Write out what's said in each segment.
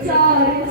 4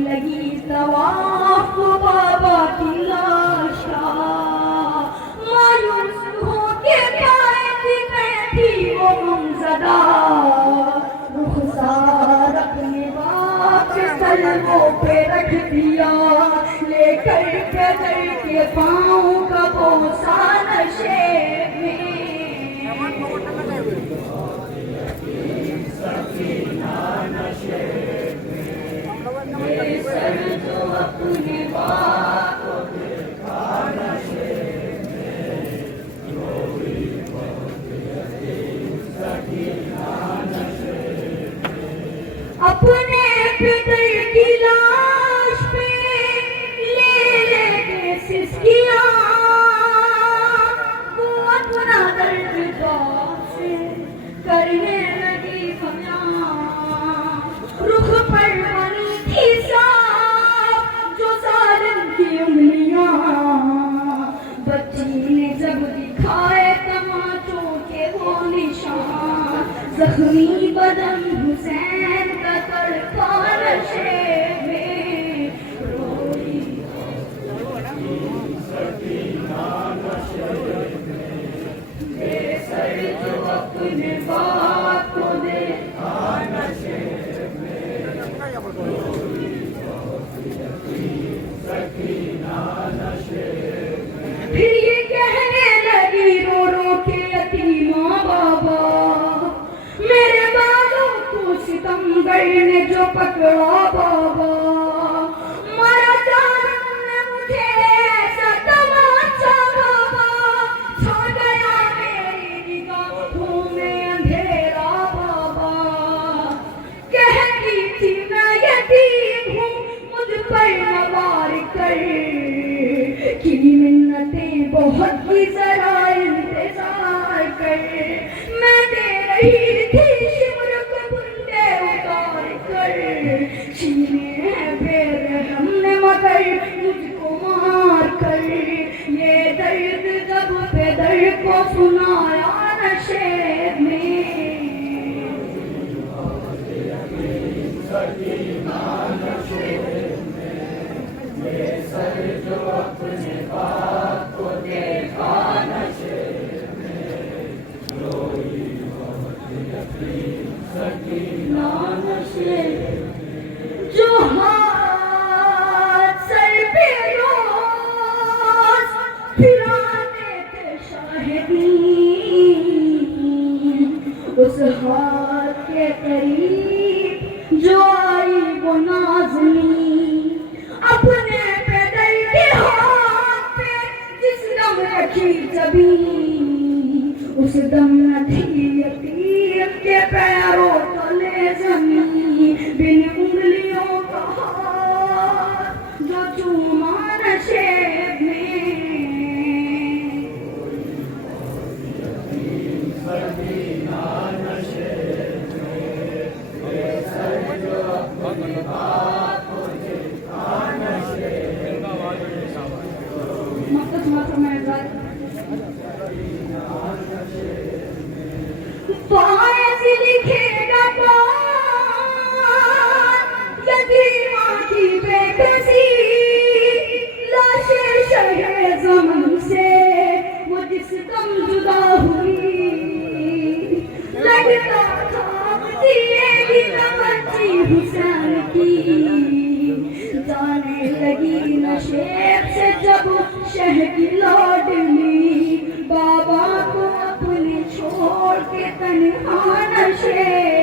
لگی طواف بابا کی لاش کا، مایوس ہو کے قائد میں تھی وہ غمزدہ، رخسار اپنے باپ کے قلبوں پہ رکھ دیا، لے کر قدر کے پاؤں کا بوسہ نشے میں، یہ سر جو اپنے باپ کو دیکھا نشے میں، روئی بہت یتیم سکینہ نشے میں، اپنے پدر کی لاش پہ لے لے کے سسکیاں، وہ اپنا درد داغ سے کرنے لگی بیاں، رخ پر بنی تھی صاف جو ظالم کی انگلیاں، بچی نے جب دکھائے تماچوں کے وہ نشان، زخمی بدن حسین کا تڑپا نشے میں، روئی سکینہ نشے میں، بے سر جو اپنے باپ کو دیکھا نشے میں، روئی سکینہ نشے میں، پھر یہ کہنے لگی رو رو کے یتیماں بابا، میرے بالوں کو ستمگر نے جو پکڑا بابا، مارا جانم نے مجھے ایسا تماچا بابا، چھا گیا میری نگاہوں میں اندھیرا بابا، کہتی تھی میں یتیم ہوں مجھ پر نوار کر، کی منتیں بہت ہی ذرا انتظار کر، میں دے رہی تھی شمر کو بندے اتار کر، چھینے ہیں بے رحم نے مگر مجھ کو مار کر، یہ درد جب پدر کو سنایا نشے میں، سکینہ نشے میں، یہ سر جو اپنے باپ کو دیکھا نشے میں، روئی بہت یتیم سکینہ نشے میں، جو ہاتھ سر پہ روز پھراتے تھے شاہدین، اس ہاتھ کے قریب جو آئی وہ نازنین، اپنے پدر کے ہاتھ پہ جس دم رکھی زمین، اس دم نہ تھی یتیم کے پیروں تلے زمین، بن انگلیوں کا ہاتھ جو چوما نشے میں، سکینہ نشے میں، بے سر جو اپنے باپ کو دیکھا نشے میں، مقدس ماتم میں پائے سے لکھے گا کون یتیماں کی بے کسی، لاش شرح زمن سے وہ جس دم جدا ہوئی، لگتا تھا دیے گی توجہ حسین کی، جانے لگی نشیب سے جب شہ کی لاڈلی، بابا کو اپنے چھوڑ کے تنہا نشے